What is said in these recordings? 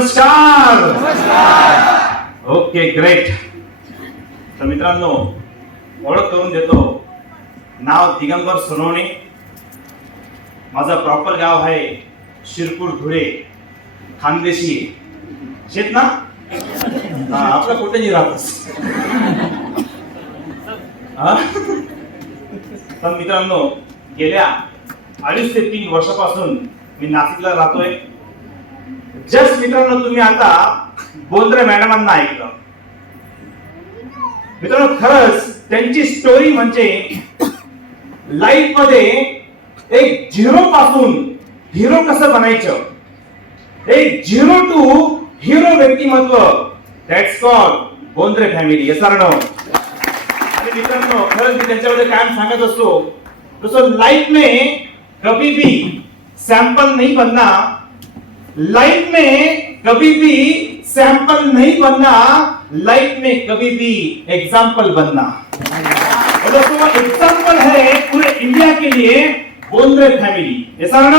नमस्कार. Okay, great. तर मित्रांनो, ओळख करून देतो. नाव दिगंबर सोनवणे. माझं प्रॉपर गाव आहे शिरपूर, धुळे, खानदेशी. शेत ना आपलं कुठेही राहतोस. तर मित्रांनो, गेल्या 2.5 ते 3 वर्षापासून मी नाशिकला राहतोय. जस्ट मित्रांनो, तुम्ही आता बोंद्रे मॅडमांना ऐकलं. मित्रांनो, खरंच त्यांची स्टोरी म्हणजे लाईफ मध्ये एक झिरो पासून हिरो कसं बनायचं, एक झिरो टू हिरो व्यक्तिमत्व. That's called Bondre family. Yes or no? आणि मित्रांनो, खरंच मी त्यांच्याबद्दल काय सांगत असतो, दोस्तों लाइफ में कभी भी सैंपल नहीं बनना, लाइफ में कभी भी सैंपल नहीं बनना, लाइफ में कभी भी एग्जाम्पल बनना. दोस्तों एग्जाम्पल है पूरे इंडिया के लिए Bondre family. Yes or no?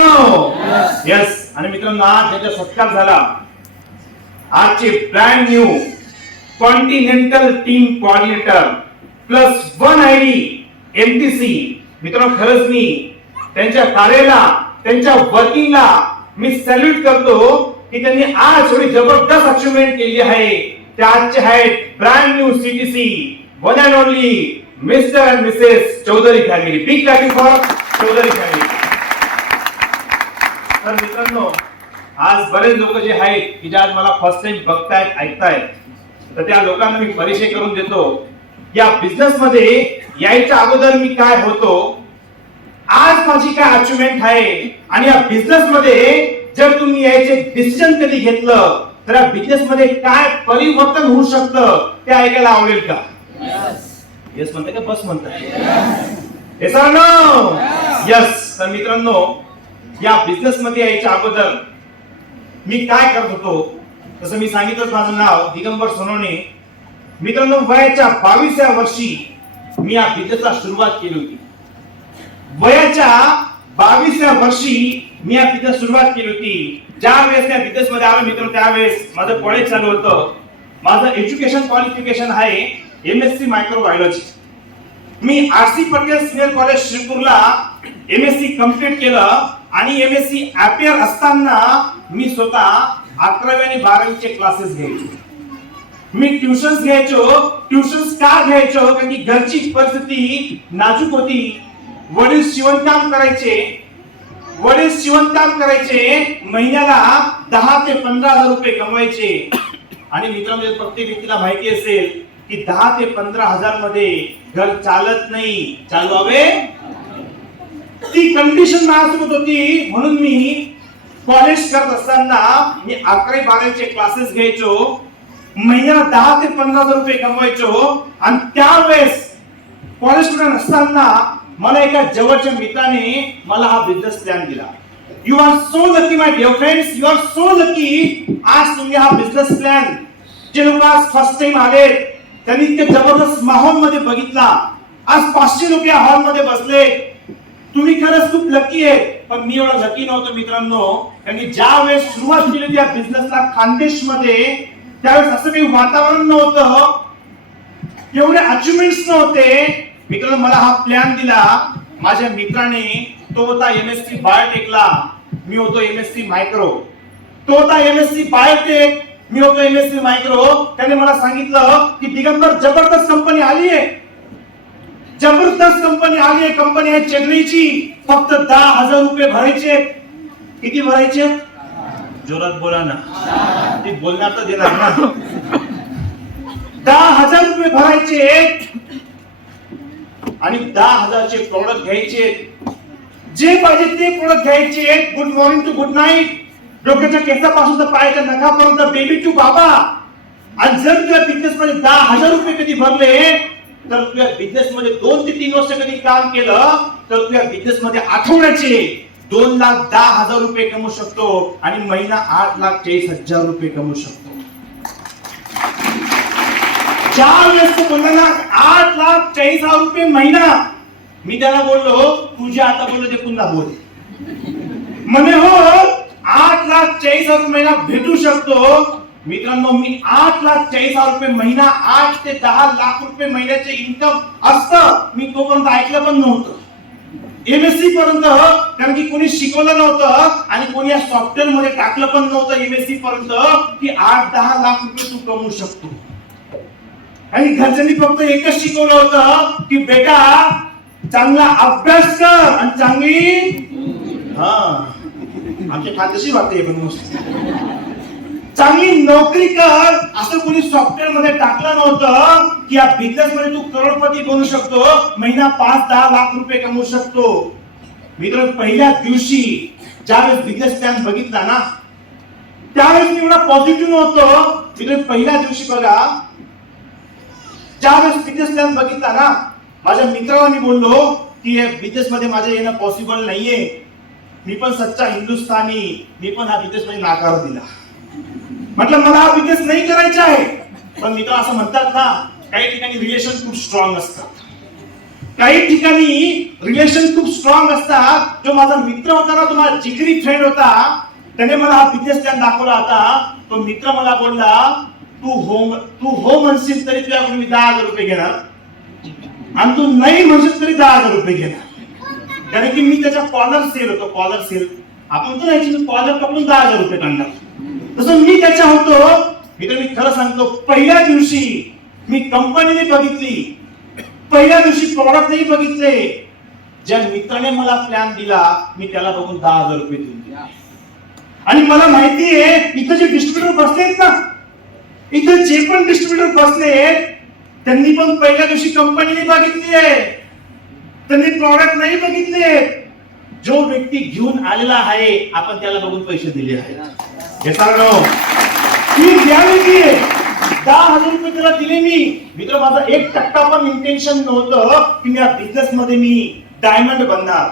Yes. आणि मित्रांनो, आज त्यांचा सत्कार झाला. आजचे brand new continental team coordinator +1 ID MTC. मित्रांनो, खरंच मी त्यांच्या कार्याला, त्यांच्या वर्किंगला मी सॅल्यूट करतो की त्यांनी आज थोडी जबरदस्त अचीवमेंट केली आहे. त्या आजचे आहेत brand new CTC, one and only Mr and Mrs Chaudhari family. Big clapping for Chaudhari family. तर मित्रांनो, आज बरेच लोक जे आहेत की जे आज मला फर्स्ट टाइम बघतायत, ऐकतायत, तर त्या लोकांना मी परिचय करून देतो. या बिझनेस मध्ये यायच्या अगोदर मी काय होतो, आज माझी काय अचीवमेंट आहे, आणि या बिझनेस मध्ये जर तुम्ही यायचे डिसिजन कधी घेतलं तर या बिझनेस मध्ये काय परिवर्तन होऊ शकतं ते ऐकायला आवडेल का? येस म्हणताय का बस म्हणताय? Yes or no? यस. तर मित्रांनो, या बिझनेस मध्ये यायच्या अगोदर मी काय करत होतो, तसं मी सांगितलं, माझं नाव दिगंबर सोनवणे. मित्रांनो, वयाच्या 22व्या वर्षी मी या बिझनेसला सुरुवात केली होती. वयाच्या 22व्या वर्षी मी या बिझनेस सुरुवात केली होती. ज्या वेळेस त्या बिझनेस मध्ये आलो मित्रांनो, त्यावेळेस माझं कॉलेज चालू होतं. माझं एज्युकेशन क्वालिफिकेशन आहे एमएससी मायक्रोबायोलॉजी. मी आरसी पटेल सिनियर कॉलेज श्रीपूरला एमएससी कंप्लीट केलं. आणि एमएससी अपियर असताना मी स्वतः 11वी आणि 12वीचे क्लासेस घ्यायचो. मी ट्युशन्स घ्यायचो. ट्युशन्स का घ्यायचो? कारण की घरची परिस्थिती नाजूक होती. वडील शिवणकाम करायचे. महिन्याला 10 ते 15,000 रुपये कमवायचे. आणि मित्रांनो, प्रत्येक व्यक्तीला माहिती असेल की 10 ते 15,000 मध्ये घर चालत नाही. चालवावे ती कंडिशन माझ्यासोबत होती. म्हणून मी कॉलेज करत असताना मी 11वी 12वीचे क्लासेस घ्यायचो. महिन्याला 10 ते 15,000 रुपये कमवायचो. आणि त्यावेळेस कॉलेज स्टुडंट असताना मला एका जवळच्या मित्राने मला हा बिझनेस प्लॅन दिला. You are so lucky my dear friends, you are so lucky. आज तुम्ही हा बिझनेस प्लॅन, जे लोक आज फर्स्ट टाइम आले, त्यांनी ते जबरदस्त माहोल मध्ये बघितला. आज 500 लोक या हॉल मध्ये बसले. तुम्ही खरंच खूप लकी आहे. पण मी एवढा लकी नव्हतो मित्रांनो, कारण की ज्या वेळेस सुरुवात केली त्या बिझनेसला खानदेश मध्ये, त्यावेळेस असं काही वातावरण नव्हतं, एवढे अचिव्हमेंट्स नव्हते. मित्रांनो, मला हा प्लॅन दिला माझ्या मित्राने. तो होता एमएससी बायोटेकला, मी होतो एमएससी मायक्रो. तो होता एमएससी बायोटेक, मी होतो एमएससी मायक्रो. त्याने मला सांगितलं की दिगंबर, जबरदस्त कंपनी आली आहे, जबरदस्त कंपनी आली आहे. कंपनी आहे चेन्नईची. फक्त 10,000 रुपये भरायचे. किती भरायचे? जोरात बोला ना, ते बोलणार तर देणार ना. 10,000 रुपये भरायचे आणि 10,000चे प्रोडक्ट घ्यायचे. जे पाहिजे ते प्रोडक्ट घ्यायचे. Good morning to good night, डोक्याच्या केसापासून तर पायाच्या नखापर्यंत, बेबी टू बाबा. आणि जर तुझ्या बिझनेस मध्ये 10,000 रुपये कधी भरले, तर तुझ्या बिझनेस मध्ये 2 ते 3 वर्ष कधी काम केलं, तर तुझ्या बिझनेस मध्ये आठवड्याचे 2,10,000 रुपये कमवू शकतो. आणि महिना 8,40,000 रुपये कमवू शकतो. चार वेळेस तो बोलला ना, 8,40,000 रुपये महिना. मी त्याला बोललो, तुझ्या आता बोललो ते पुन्हा बोल. म्हणे हो 8,40,000 महिना भेटू शकतो. मित्रांनो, मी 8,40,000 महिना, 8 ते 10 लाख रुपये महिन्याचे इन्कम असतं, मी तोपर्यंत ऐकलं पण नव्हतं. एमएससी पर्यंत, कारण की कोणी शिकवलं नव्हतं आणि कोणी या सॉफ्टवेअर मध्ये टाकलं पण नव्हतं एमएससी पर्यंत की 8-10 लाख रुपये तू कमवू शकतो. आणि घरच्यांनी फक्त एकच शिकवलं होतं की बेटा चांगला अभ्यास कर आणि चांगली आमच्या खात्याशी वाटते पण चांगली नोकरी कर. असं कोणी सॉफ्टवेअर मध्ये टाकलं नव्हतं की या बिझनेस मध्ये तू करोडपती बनू शकतो, महिना 5-10 लाख रुपये कमवू शकतो. मित्र, पहिल्या दिवशी ज्यावेळेस बिझनेस प्लॅन बघितला ना, त्यावेळेस मी एवढा पॉझिटिव्ह नव्हतो. मित्र, पहिल्या दिवशी बघा, ज्यावेळेस बिझनेस प्लॅन बघितला ना, माझ्या मित्राला मी बोललो की या बिझनेस मध्ये माझं येणं पॉसिबल नाहीये. मी पण सच्चा हिंदुस्थानी, मी पण हा बिझनेस मध्ये नाकार दिला. म्हटलं मला हा बिझनेस नाही करायचा आहे. पण मित्र असं म्हणतात ना, काही ठिकाणी रिलेशन खूप स्ट्रॉंग असतात, काही ठिकाणी रिलेशन खूप स्ट्रॉंग असतात. जो माझा मित्र होता ना, तो माझा जिगरी फ्रेंड होता, त्याने मला हा बिझनेस प्लॅन दाखवला होता. तो मित्र मला बोलला, तू हो म्हणशील तरी तुझ्याकडून मी 10,000 रुपये घेणार आणि तू नाही म्हणशील तरी 10,000 रुपये घेणार. कारण की मी त्याच्या कॉलर सेल होतो. कॉलर सेल आपण तो नाही, कॉलर पकडून 10,000 रुपये काढणार. तसं मी त्याच्या होतो. मी खरं सांगतो, पहिल्या दिवशी मी कंपनीने बघितली, पहिल्या दिवशी प्रॉडक्ट नाही बघितले. ज्या मित्राने मला प्लॅन दिला, मी त्याला बघून 10,000 रुपये दिले. आणि मला माहिती आहे, इथं जे डिस्ट्रीब्युटर बसलेत ना, इथं जे पण डिस्ट्रीब्युटर बसले, त्यांनी पण पहिल्या दिवशी कंपनीने बघितली आहे, त्यांनी प्रॉडक्ट नाही बघितले. जो व्यक्ती घेऊन आलेला आहे, आपण त्याला बघून पैसे दिले आहेत. हे सांगणं ही रियालिटी आहे. 10,000 रुपये त्याला दिले मी. मित्र, माझं 1% पण इंटेन्शन नव्हतं की या बिझनेस मध्ये मी डायमंड बनणार.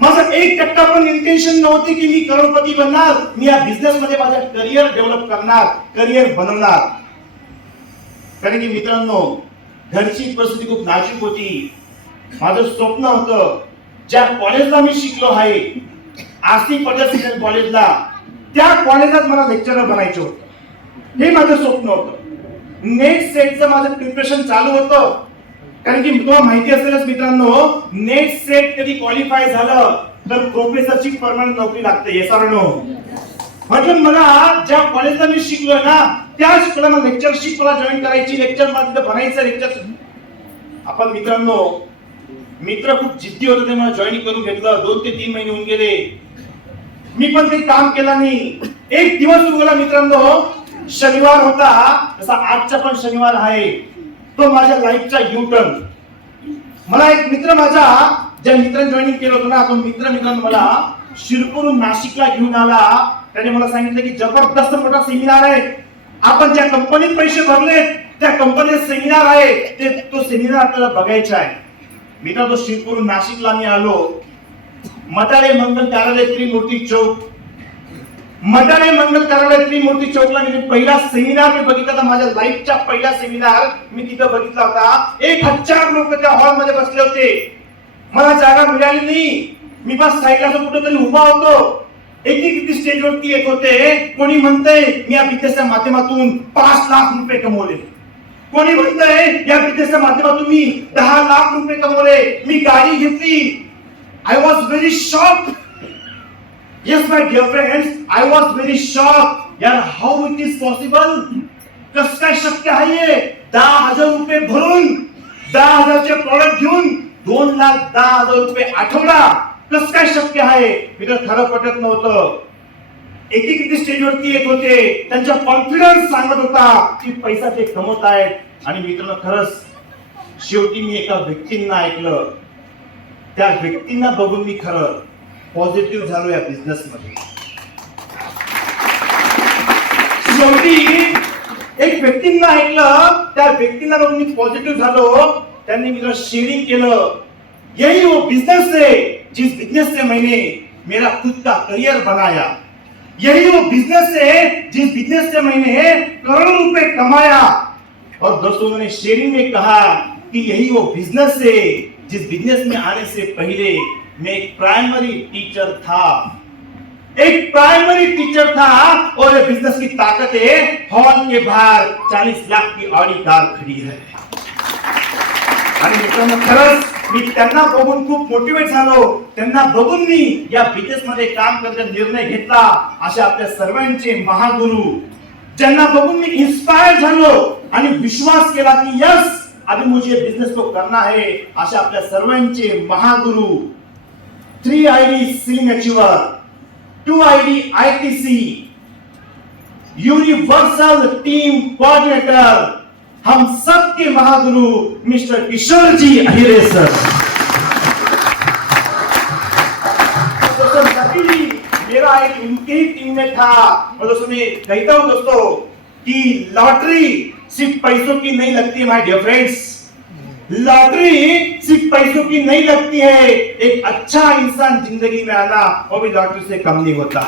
माझं 1% पण इंटेन्शन नव्हते की मी करोडपती बनणार. मी या बिझनेस मध्ये माझं करिअर डेव्हलप करणार, करिअर बनवणार. कारण की मित्रांनो, घरची परिस्थिती खूप नाजूक होती. माझं स्वप्न होतं, ज्या कॉलेजला मी शिकलो आहे, आरसी पटेल सिनियर कॉलेजला, त्या कॉलेजात मला लेक्चरर बनायचं होतं. हे माझं स्वप्न होतं. नेट सेटचं माझं प्रिपरेशन चालू होतं. कारण की तुम्हाला माहिती असेलच मित्रांनो, नेट सेट कधी क्वालिफाय झालं तर प्रोफेसरची परमनंट नोकरी लागते. Yes or no? म्हटलं मला ज्या कॉलेजला मी शिकलोय ना, त्या शिकवला मला लेक्चरशिप मला जॉईन करायची, लेक्चर मला तिथं बनायचं लेक्चर. आपण मित्रांनो, मित्र खूप जिद्दी होते, ते मला जॉईन करून घेतलं. 2 ते 3 महिने होऊन गेले, मी पण काही काम केलं नाही. एक दिवस उगवला मित्रांनो, शनिवार होता, जसा आजचा पण शनिवार आहे, तो माझ्या लाईफचा युटर्न. मला एक मित्र, माझा ज्या मित्रांनी जॉईनिंग केलं होतं ना, तो मित्रांनो मला शिरपूरहून नाशिकला घेऊन आला. त्याने मला सांगितलं की जबरदस्त मोठा सेमिनार आहे, आपण ज्या कंपनीत पैसे भरले त्या कंपनीत सेमिनार आहे, तो सेमिनार आपल्याला बघायचा आहे. मित्रांनो, शिरपूरहून नाशिकला मी आलो. मटारे मंगल कार्यालय त्रिमूर्ती चौक, मटारे मंगल कार्यालय त्रिमूर्ती चौकला मी पहिला सेमिनार मी बघितला होता. माझ्या लाईफचा पहिला सेमिनार मी तिथं बघितला होता. 1,000 लोक त्या हॉल मध्ये बसले होते. मला जागा मिळाली नाही. मी बस साईडला कुठेतरी उभा होतो. एक स्टेज वरती येत होते. कोणी म्हणतंय मी या बिझनेसच्या माध्यमातून 5 लाख रुपये कमवले, कोणी म्हणतंय या बिझनेसच्या माध्यमातून मी 10 लाख रुपये कमवले, मी गाडी घेतली. I was very shocked. Yes, my dear friends, I was very shocked. यार, how it is possible? कसं काय शक्य आहे? 10,000 रुपये भरून 10,000 चे प्रॉडक्ट घेऊन 2,10,000 रुपये आठवडा, कसं काय शक्य आहे? मी तर खरं पटत नव्हतं. एक स्टेज वरती येत होते, त्यांचा कॉन्फिडन्स सांगत होता की पैसा ते कमवत आहेत. आणि मित्रांनो, खरंच शेवटी मी एका व्यक्तींना ऐकलं, त्या व्यक्तींना बघून मी खरं पॉझिटिव्ह झालो या बिझनेस मध्ये. शेवटी एक व्यक्तींना ऐकलं, त्या व्यक्तींना बघून मी पॉझिटिव्ह झालो. त्यांनी मी शेअरिंग केलं, यही वो बिजनेस है जिस बिजनेस से मैंने मेरा खुद का करियर बनाया, यही वो बिजनेस है जिस बिजनेस से मैंने करोड़ों रुपए कमाया. और दोस्तों, मैंने शेयरिंग में कहा कि यही वो बिजनेस है जिस बिजनेस में आने से पहले मैं एक प्राइमरी टीचर था. एक प्राइमरी टीचर था और ये बिजनेस की ताकत है, हॉल के बाहर 40 लाख की ऑडी कार खड़ी है। आणि मित्रांनो, खरंच मी त्यांना बघून खूप मोटिवेट झालो, त्यांना बघून मी या बिझनेस मध्ये काम करण्याचा निर्णय घेतला। अशा आपल्या सर्वांचे महागुरु ज्यांना बघून मी इन्स्पायर झालो आणि विश्वास केला की यस, अभी मुझे बिजनेस को करना है, अशा आपल्या सर्वांचे महागुरु 3ID ceiling achiever, 2ID ITC, universal team coordinator, हम सबके महागुरु मिस्टर किशोर जी अहिरे सर। मेरा एक उनके ही टीम में था। और दोस्तों, मैं कहता हूं दोस्तों कि लॉटरी सिर्फ पैसों की नहीं लगती है माय डियर फ्रेंड्स। लॉटरी सिर्फ पैसों की नहीं लगती है, एक अच्छा इंसान जिंदगी में आना वो भी लॉटरी से कम नहीं होता।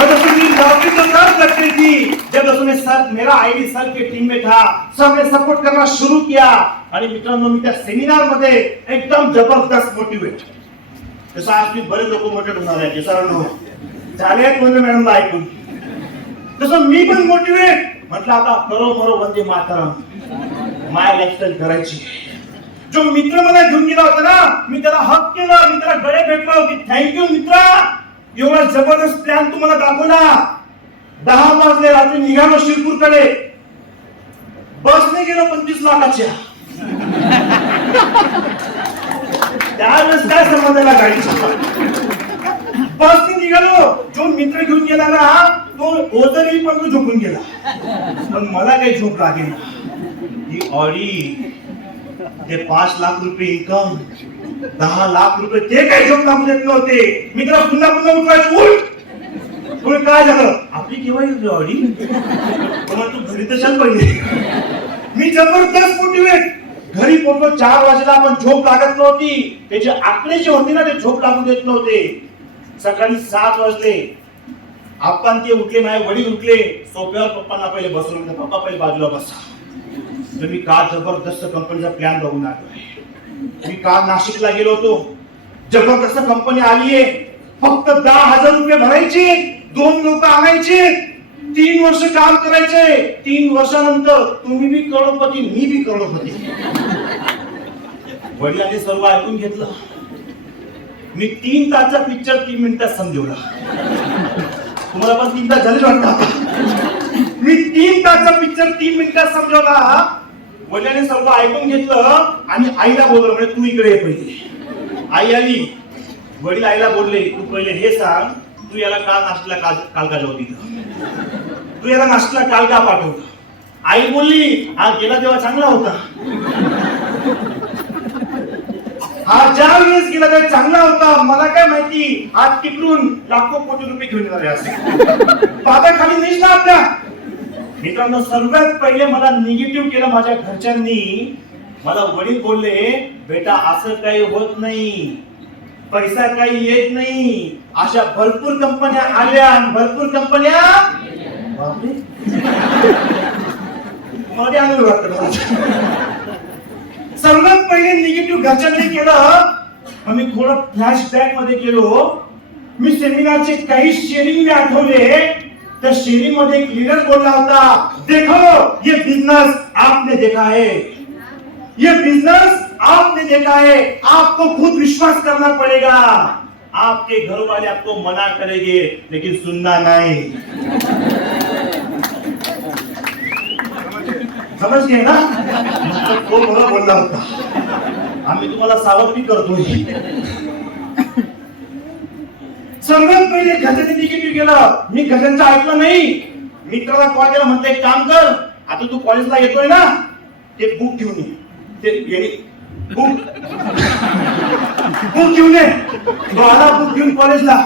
और दोस्तों, लॉटरी तो तब लगती थी जब दोस्तों सर, मेरा आईडी सर के टीम में था, सर ने सपोर्ट करना शुरू किया। आणि मित्रांनो, मी त्या सेमिनार मध्ये एकदम जबरदस्त मोटिवेट, जसं आज मी बरेच लोक मोटिवेट होणार आहेत सरांनो, झालेत म्हणजे मॅडमला ऐकून, तसं मी पण मोटिवेट म्हटलं आता करो मरो वंदे मातरम, माय लाईफस्टाईल करायची। जो मित्र मला घेऊन गेला होता ना, मी त्याला हक केला, मी त्याला गळे भेटलो की थँक्यू मित्रा, एवढा जबरदस्त प्लॅन तुम्हाला दाखवला। 10 वाजले, रात्री निघालो शिरपूरकडे, बसने गेलो 25 लाखाच्या। त्यावेळेस काय समजला गाडीचा, बसने निघालो, जो मित्र घेऊन गेला ना तो ओझरही पण तो झोपून गेला, पण मला काही झोप लागेल ना। ही ऑडी, ते 5 लाख रुपये इन्कम, 10 लाख रुपये, ते काही झोप लागू देत नव्हते। मित्र पुन्हा पुन्हा उठवायचं, उठ उठ, काय झालं आपली केव्हा येईल ऑडी, तुम्हाला तू घरी तर चल पहिले। मी जबरदस्त मोटिवेट, घरी पोहोचलो 4 वाजता, पण झोप लागत नव्हती, त्याचे आकडे जे होते ना ते झोप लागू देत नव्हते। सकाळी 7 वाजले, आपण ते उठले, माझे वडील उठले, सोफ्यावर पप्पांना पहिले बसवलं, म्हणजे पप्पा पहिले बाजूला बसा, तर मी का जबरदस्त कंपनीचा प्लॅन बघून आलोय। मी काल नाशिकला गेलो होतो, जबरदस्त कंपनी आली आहे, फक्त 10,000 रुपये भरायचे, 2 लोक आणायचे, 3 वर्ष काम करायचे, 3 वर्षानंतर तुम्ही बी करोडपती, मी बी करोडपती। वडिलांनी सर्व ऐकून घेतलं। मी 3 तासचा पिक्चर 3 मिनिटात समजवला। तुम्हाला पण 3 तास झाले वाटतं? मी 3 तासचा पिक्चर 3 मिनिटात समजवला। वडिलांनी सर्व ऐकून घेतलं आणि आईला बोलवलं, म्हणजे तू इकडे ये पहिले। आई आली, वडील आईला बोलले, तू पहिले हे सांग, तू याला काल नाश्त्याला काल का जेवती, तू याला नाश्त्याला काल का पाठवलं? आई बोलली, हा गेला तेव्हा चांगला होता, हा ज्या वेळेस गेला तेव्हा चांगला होता, मला काय माहिती आज तिकडून लाखो कोटी रुपये घेऊन येणार आहे असं। बाबा खाली नाही ना आपल्या। मित्रांनो, सर्वात पहिले मला निगेटिव्ह केलं माझ्या घरच्यांनी। मला वडील बोलले, बेटा असं काही होत नाही, पैसा काही येत नाही, अशा भरपूर कंपन्या आल्या, भरपूर कंपन्या मध्ये आलेलं वाटतं। सर्वात पहिले निगेटिव्ह घरच्यांनी केलं। मी थोडं फ्लॅशबॅक मध्ये गेलो, मी सेमिनारचे काही शेअरिंग मी आठवले, त्या शेअरिंग मध्ये एक लीडर बोलला होता, देखो ये बिजनेस आपने देखा है, ये बिजनेस आपने देखा है, आपको खुद विश्वास करना पड़ेगा, आपके घर वाले आपको मना करेंगे लेकिन सुनना नहीं। समझ गए ना? तो बरोबर बोलला होता। आम्ही तुम्हाला सावध भी करतोय। सर्वात पहिले घरच्यांनी निगेटिव्ह केलं, मी घरच्यांचं ऐकलं नाही। मित्राला कॉल केला, म्हणते एक काम कर, आता तू कॉलेजला येतोय ना, ते बुक घेऊन ये, ते बुक घेऊन ये। तो आला बुक घेऊन कॉलेजला।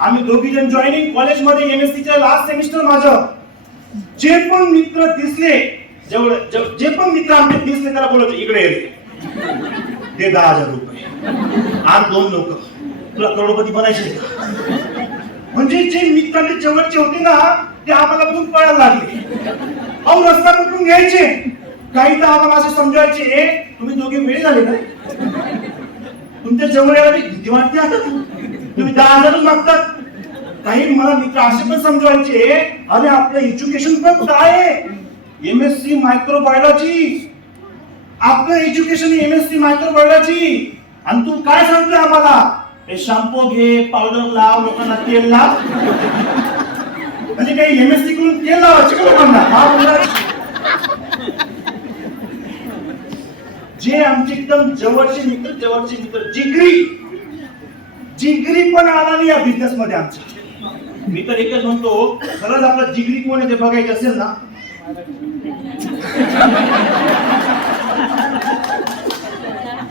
आम्ही दोघी जण जॉईनिंग कॉलेजमध्ये, एमएससीच्या लास्ट सेमिस्टर माझं। जे पण मित्र दिसले, जे पण मित्र आमचे दिसले त्याला बोलवतो, इकडे ये, दे 10,000 रुपये, आज 2 लोक, तुला करोडपती बनायचे। म्हणजे जे मित्रांचे जवळचे होते ना, ते आम्हाला बघून पळायला लागले, अहो रस्ता पकडून घ्यायचे, काही तर आम्हाला असे समजायचे, तुम्ही दोघे वेळ झाले ना, तुमच्या जवळ यायला भीती वाटते आता, तुम्ही 10,000 मागतात. काही मला मित्र असे पण समजवायचे, अरे आपलं एज्युकेशन पण काय आहे, एमएससी मायक्रोबायोलॉजी, आपलं एज्युकेशन एमएससी मायक्रोबायोलॉजी, आणि तू काय सांगतोय आम्हाला हे शॅम्पू घे, पावडर लाव, लोकांना तेल लाव. म्हणजे काही एमएससी करून तेल लावायचे का लोकांना? जे आमचे एकदम जवळचे मित्र जिगरी पण आला नाही या बिझनेस मध्ये आमच्या. मी तर एकच म्हणतो, खरंच आपला जिगरी कोण आहे ते बघायचं असेल ना,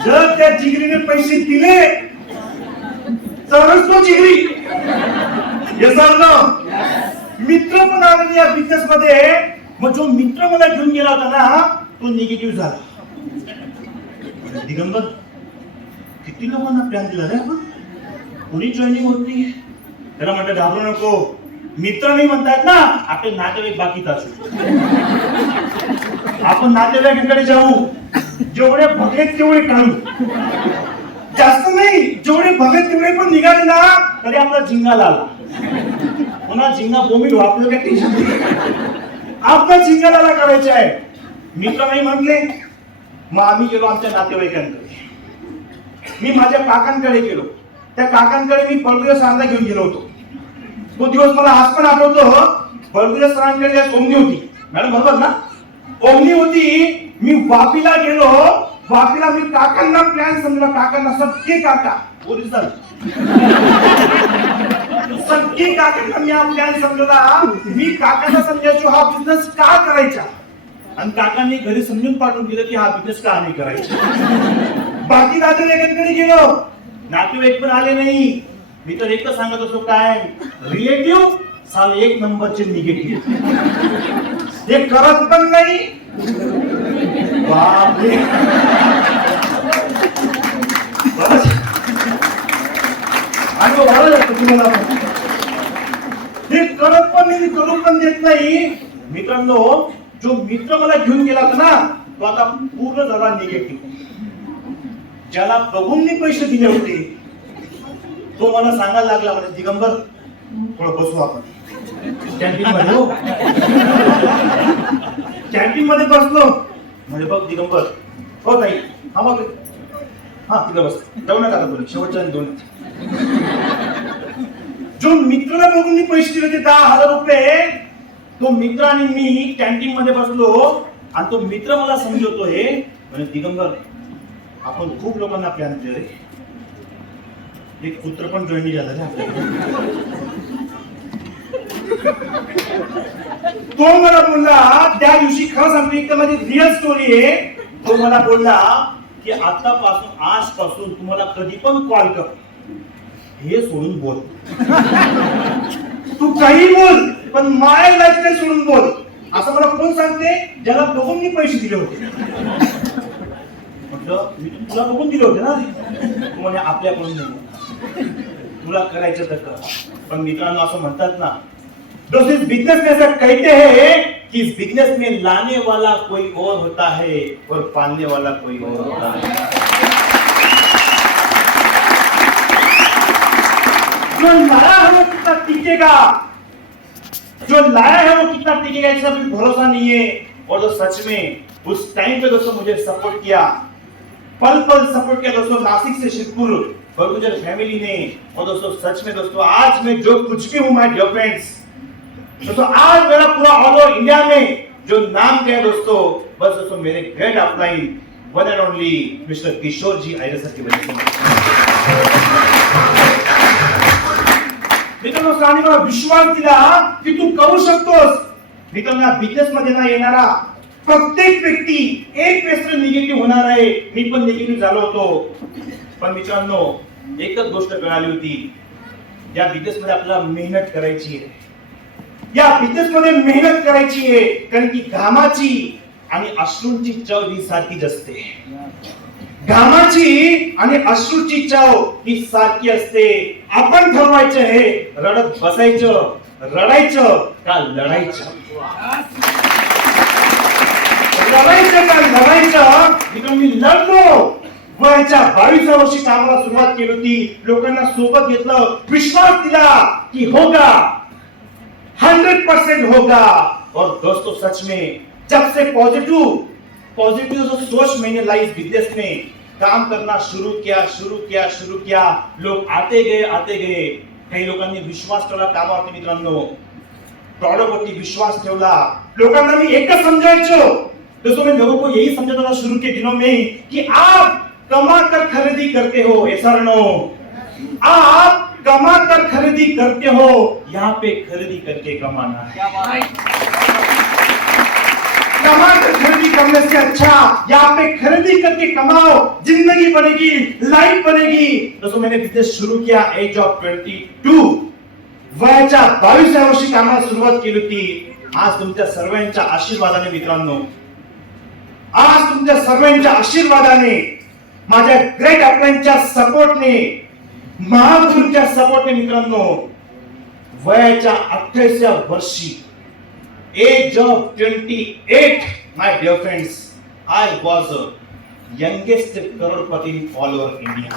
जर त्या जिगरीने पैसे दिले तरच तो जिगरी. मित्र पण आला नाही या बिझनेस मध्ये. मग जो मित्र मला घेऊन गेला होता ना, तो निगेटिव्ह झाला. दिगंबर, किती लोकांना प्लॅन दिला रे आपण, कोणी जॉईनिंग होत नाही. त्याला म्हटलं घाबरू नको, मित्र नाही म्हणतायत ना, आपले नातेवाईक बाकीच असू. आपण नातेवाईकांकडे जाऊ, जेवढे भगेत तेवढे काढू, जास्त नाही, जेवढे भगत तेवढे पण निघाले ना तरी आपला झिंगा लाला. पुन्हा झिंगा बोंबील आपलं काय टेन्शन नाही, आपला झिंगा लाला करायचे आहे. मित्र नाही म्हटले, मग आम्ही गेलो आमच्या नातेवाईकांकडे. मी माझ्या काकांकडे गेलो. त्या काकांकडे मी बळगुजा सरांना घेऊन गेलो होतो. तो दिवस मला आज पण आठवतो. बळगुजा सरांकडे ओमनी होती, मॅडम बरोबर ना, ओमनी होती. मी वापीला गेलो. वापीला मी काकांना प्लॅन समजला, काकांना सबके काका ओरिजिनल सबके काकांना मी हा प्लॅन समजला. मी काकांना समजायचो हा बिझनेस का करायचा, आणि काकांनी घरी समजून पाठवून दिलं की हा बिझनेस का नाही करायचा. बाकी नातेवाईकांकडे गेलो, नातेवाईक पण आले नाही. मी तर एकच सांगत असतो, काय रिलेटिव्ह साल एक नंबरचे निगेटिव्ह, हे करत पण नाही. बापरे, हे करत पण नाही, करून पण देत नाही. मित्रांनो, जो मित्र मला घेऊन गेला होता ना, तो आता पूर्ण झाला निगेटिव्ह. ज्याला बघून मी पैसे दिले होते तो मला सांगायला लागला, म्हणजे दिगंबर थोडं बसू आपण कॅन्टीन मध्ये. हो, कॅन्टीन मध्ये बसलो. म्हणजे बघ दिगंबर, हो ताई, हा मग हा तिकडे बस, जाऊ नका तुम्ही शेवटच्या 2. जो मित्राला बघून मी पैसे दिले होते 10,000 रुपये, तो मित्र आणि मी कॅन्टीन मध्ये बसलो, आणि तो मित्र मला समजवतोय, म्हणजे दिगंबर आपण खूप लोकांना प्लॅन दिले रे, एक पुत्र पण जॉईन झाला रे आपल्याकडे. तो मला बोलला त्या दिवशी, खरं सांगतो एकदम माझी रिअल स्टोरी आहे. तो मला बोलला की आतापासून, आजपासून तुम्हाला कधी पण कॉल कर, हे सोडून बोल. तू काही बोल, पण माय लाईफस्टाईल सोडून बोल. असं मला कोण सांगते, ज्याला बघून मी पैसे दिले होते. म्हटलं मी तुला बघून दिले होते ना, तू म्हणे आपल्याकडून नाही, तुला करायचं तर कर. पण मित्रांनो, असं म्हणतात ना, दोस्तों इस बिजनेस में ऐसा कहते हैं कि इस बिजनेस में लाने वाला कोई और होता है और पालने वाला कोई और होता है. जो लाया है वो कितना टिकेगा, जो लाया है वो कितना टिकेगा, इसका भी भरोसा नहीं है. और जो सच में उस टाइम पे दोस्तों मुझे सपोर्ट किया, पल पल सपोर्ट किया दोस्तों, नासिक से शिवपुर बलगुजर फैमिली ने. और दोस्तों सच में दोस्तों, आज मैं जो कुछ भी हूं माय डियर फ्रेंड्स, दोस्तों आज मेरा पूरा ऑल ओवर इंडिया में जो नाम गया दोस्तों, बस दोस्तों मेरे great upline one and only mister Kishor ji Ahire sir की वजह से. मित्रांनो, सरांनी मला विश्वास दिला की तू करू शकतोस. मित्रांनो, बिझनेस मध्ये ना येणारा प्रत्येक व्यक्ती एक पेस निगेटिव्ह होणार आहे. मी पण निगेटिव्ह झालो होतो. पण मित्रांनो, एकच गोष्ट कळाली होती, या बिझनेस मध्ये आपल्याला मेहनत करायची आहे. या बिझनेस मध्ये मेहनत करायची आहे, कारण की घामाची आणि अश्रूंची चव ही सारखीच असते. घामाची आणि अश्रूची चव ही सारखी असते. आपण ठरवायचं हे रडत बसायचं, रडायचं का लढायचं, लढायचं का लढायचं. मी लढलो, वय वयाच्या 22व्या वर्षी कामाला सुरुवात केली होती. लोकांना सोबत घेतलं, विश्वास दिला की होगा, 100% होगा. और दोस्तों सच में जब से पॉजिटिव जो सोच मैंने लाइफ बिजनेस में काम करना शुरू किया, लोग आते गए. काही लोकांनी विश्वास ठेवला कामावरती मित्रांनो, प्रॉडक्टवरती विश्वास ठेवला. लोकांना मी एकच समजायचो, दोस्तों मैं लोगों को यही समझाता शुरू के दिनों में कि आप कमा कर खरीदी करते हो, ऐसा नो, आप कमा कर खरीदी करते हो, यहाँ पे खरीदी करके कमाना है. कमा कर खरीदी करने से अच्छा यहाँ पे खरीदी करके कमाओ, जिंदगी बनेगी, लाइफ बनेगी. दोस्तों मैंने बिजनेस शुरू किया एज ऑफ 22, वयाच्या 22व्या वर्षी कामाला सुरुवात केली होती. आज तुमच्या सर्वांच्या आशीर्वादाने मित्रांनो, आज तुमच्या सर्वांच्या आशीर्वादाने, माझ्या ग्रेट अपलाइनच्या सपोर्टने, महागुरूच्या सपोर्टने मित्रांनो, वयाच्या 28व्या वर्षी age of 28, my dear friends, I was youngest crorepati in all over India.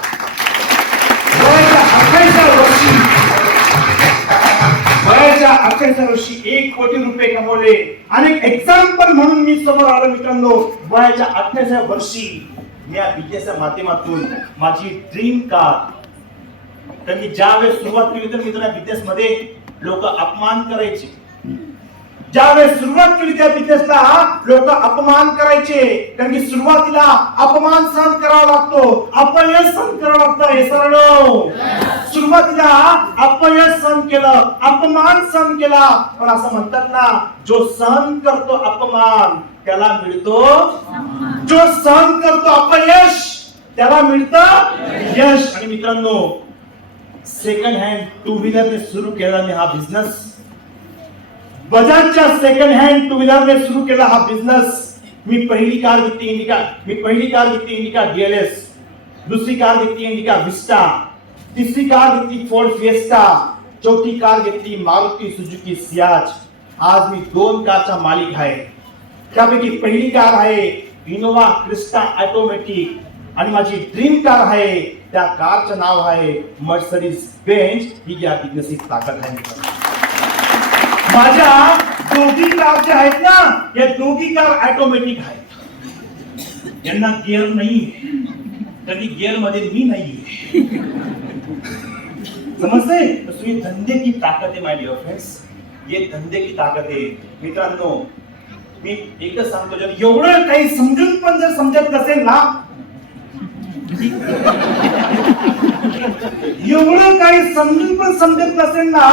वयाच्या 28व्या वर्षी 1 कोटी रुपये कमवले. आणि एक्झाम्पल म्हणून मी समोर आलो मित्रांनो. वयाच्या 28व्या वर्षी मी या बिझनेसच्या माध्यमातून माझी ड्रीम कार, तर मी ज्यावेळेस सुरुवात केली तर मित्रांनो बिझनेस मध्ये लोक अपमान करायचे. ज्यावेळेस सुरुवात केली त्या बिझनेसला लोक अपमान करायचे, कारण की सुरुवातीला अपमान सहन करावा लागतो, अपयश सहन करावं लागतं. हे सरळ सुरुवातीला अपयश सहन केलं, अपमान सहन केला, पण असं म्हणतात ना, जो सहन करतो अपमान त्याला मिळतो, जो सहन करतो अपयश त्याला मिळतं यश. आणि मित्रांनो, सेकंड हँड 2 व्हीलरने सुरू केला मी हा बिझनेस. बजाजच्या सेकंड हँड 2 व्हीलरने सुरू केला हा बिझनेस. मी पहिली कार घेतली इंडिका DLS, दुसरी कार घेतली इंडिका विस्टा, तिसरी कार घेतली फोर्ड फिएस्टा, चौथी कार घेतली मारुती सुझुकी सियाज. आज मी 2 कारचा मालिक आहे. त्यापैकी पहिली कार आहे इनोवा क्रिस्टा ऑटोमॅटिक, आणि माझी ड्रीम कार आहे, त्या कारचं नाव आहे मर्सिडीज बेंज. ही या बिझनेसची ताकद आहे. माझ्या दोघी कार ज्या आहेत ना, या दोघी कार ऑटोमॅटिक आहेत. यांना गिअर नाही, कधी गिअर मध्ये मी नाही. समजते? तो ये धंदे की ताकत है माय डियर फ्रेंड्स, ये धंदे की ताकद आहे मित्रांनो. मी एकच सांगतो, जर एवढं काही समजून पण जर समजत नसेल ना, एवढं काही समजून पण समजत नसेल ना,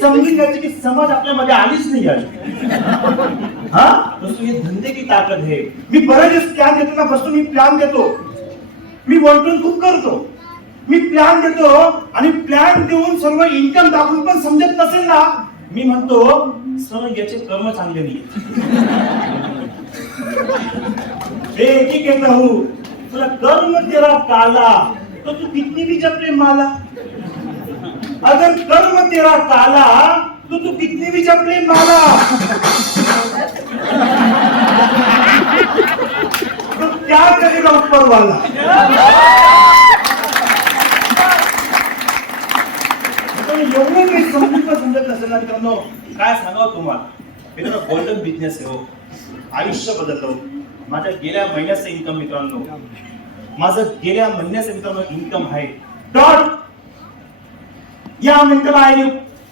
समजून घ्यायची की समज आपल्यामध्ये आलीच नाही अजून. हा, दोस्तों ये धंदे की ताकद है. मी बरेच प्लॅन देतो ना, बसून मी प्लॅन देतो, मी वॉन्टून खूप करतो, मी प्लॅन देतो, आणि प्लॅन देऊन सर्व इन्कम दाखवून पण समजत नसेल ना, मी म्हणतो सर याचे कर्म चांगले नाही. एक कहता हूं, तुला कर्म तेरा काला तो तू कितनी भी जप ले माला. अगर कर्म तेरा काला तो तू कितनी भी जप ले माला. तो क्या करेगा ऊपर वाला. एवढं काही समजत नसेल ना मित्रांनो, काय सांगावं तुम्हाला. मित्रांनो, गोल्डन बिझनेस आहे हो, आयुष्य बदलतो. माझ्या गेल्या महिन्याचं इन्कम मित्रांनो, माझं गेल्या महिन्याचं मित्रांनो इन्कम आहे डॉट या मिनिटाला आहे,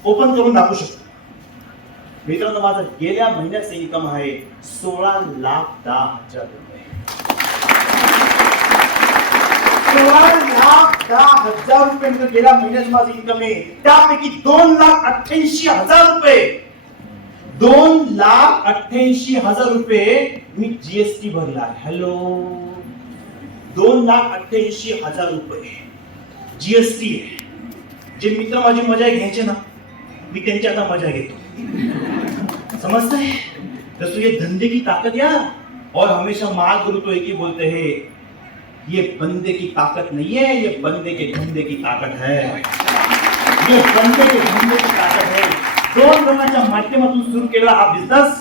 ओपन करून दाखवू शकतो मित्रांनो. माझं गेल्या महिन्याचं इन्कम आहे 16,10,000 रुपये. 16,10,000 रुपये गेल्या महिन्याचं माझं इन्कम आहे. त्यापैकी 2,88,000 रुपये, 2,88,000 रुपये मी जीएसटी भरला. हॅलो, 2,88,000 रुपये जीएसटी आहे. जे मित्र माझी मजा घ्यायचे ना, मी त्यांची आता मजा घेतो. समझते हैं? दोस्तों ये धंधे की ताकत यार. और हमेशा महागुरु तो एक ही बोलते हैं, ये बंदे की ताकत नहीं है, ये बंदे के धंधे की ताकत है. ये बंदे के धंधे की ताकत है. 2 लोकांच्या माध्यमातून सुरू केलेला हा बिझनेस,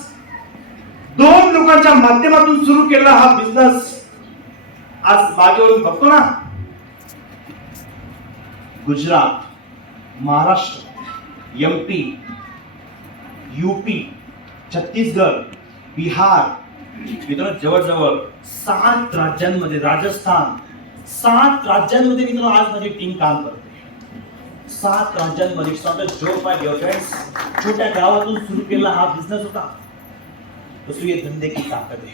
2 लोकांच्या माध्यमातून सुरू केलेला हा बिझनेस आज बागेवरून बघतो ना, गुजरात, महाराष्ट्र, एमपी, यूपी, छत्तीसगड, बिहार, मित्रांनो जवळजवळ 7 राज्यांमध्ये, राजस्थान, 7 राज्यांमध्ये मित्रांनो आज माझी टीम काम करते. 7 राज्यांमध्ये. जोक माय डिअर फ्रेंड्स, छोट्या गावातून सुरू केलेला हा बिझनेस होता. तो ये धंधे की ताकद है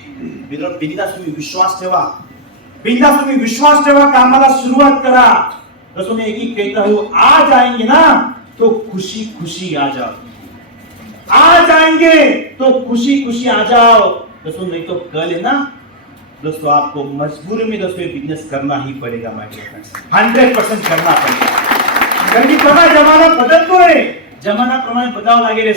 मित्रांनो. बिंदास तुम्ही विश्वास ठेवा, बिंदास तुम्ही विश्वास ठेवा, कामाला सुरुवात करा. जसं मैं एक ही कहता हूं, आ जाएंगे ना तो खुशी खुशी आ जाओ, आ जाएंगे तो खुशी खुशी आ जाओ. दोस्तों नहीं तो कल है ना दोस्तों, आपको मजबूरी में दोस्तों ये बिजनेस करना ही पड़ेगा माय डियर फ्रेंड्स. 100% करना पड़ेगा. कारण की बघा जमाना बदलतोय, जमानाप्रमाणे बदलावं लागेल.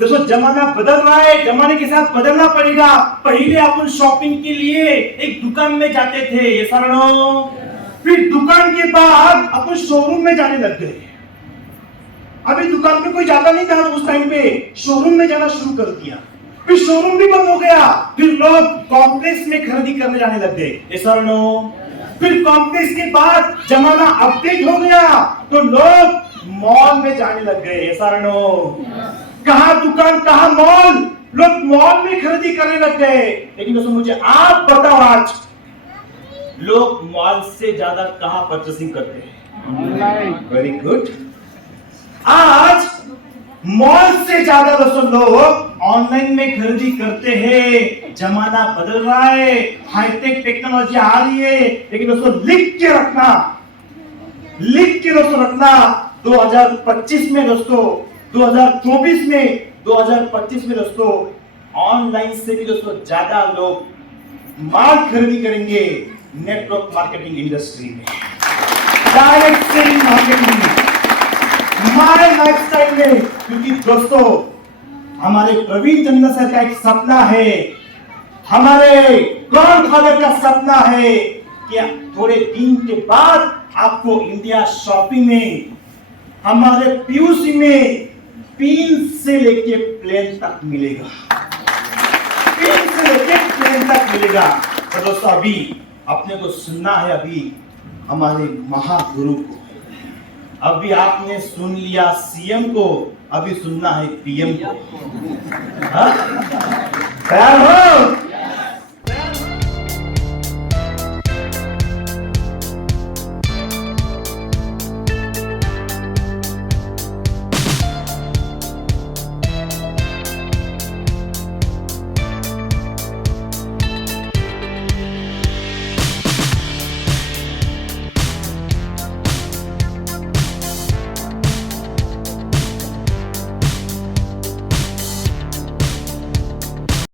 दोस्तों जमाना बदल रहा है, जमाने के साथ बदलना पड़ेगा. पहले अपन शॉपिंग के लिए एक दुकान में जाते थे, ये सारणो. फिर दुकान के बाद अपन शोरूम में जाने लग गए. अभी दुकान पे कोई जाता नहीं था उस टाइम पे, शोरूम में जाना शुरू कर दिया. फिर शोरूम भी बंद हो गया, फिर लोग कॉम्प्लेक्स में खरीदी करने जाने लग गए. ये सारणो. फिर कॉम्प्लेक्स के बाद जमाना अपडेट हो गया तो लोग मॉल में जाने लग गए. ये सारणो. कहां दुकान कहां मॉल, लोग मॉल में खरीदी करने लग गए. लेकिन दोस्तों मुझे आप बताओ, आज लोग मॉल से ज्यादा कहां परचेसिंग करते हैं? ऑनलाइन. Very good. आज मॉल से ज्यादा दोस्तों लोग ऑनलाइन में खरीदी करते हैं. जमाना बदल रहा है, हाईटेक टेक्नोलॉजी आ रही है. लेकिन दोस्तों लिख के रखना, लिख के दोस्तों रखना, 2025 में दोस्तों, 2024 में, 2025 में दोस्तों ऑनलाइन से भी दोस्तों ज्यादा लोग माल खरीदी करेंगे नेटवर्क मार्केटिंग इंडस्ट्री में, डायरेक्ट सेलिंग मार्केटिंग में, हमारे लाइफस्टाइल में. क्योंकि दोस्तों हमारे प्रवीण चंद्र सर का एक सपना है, हमारे गॉडफादर का सपना है कि थोड़े दिन के बाद आपको इंडिया शॉपिंग में, हमारे पीयूसी में पिन से लेके प्लेन तक मिलेगा, पिन से लेके प्लेन तक मिलेगा. तो दोस्तों अभी अपने को सुनना है अभी हमारे महागुरु को. अभी आपने सुन लिया सीएम को, अभी सुनना है पीएम को. तैयार हो?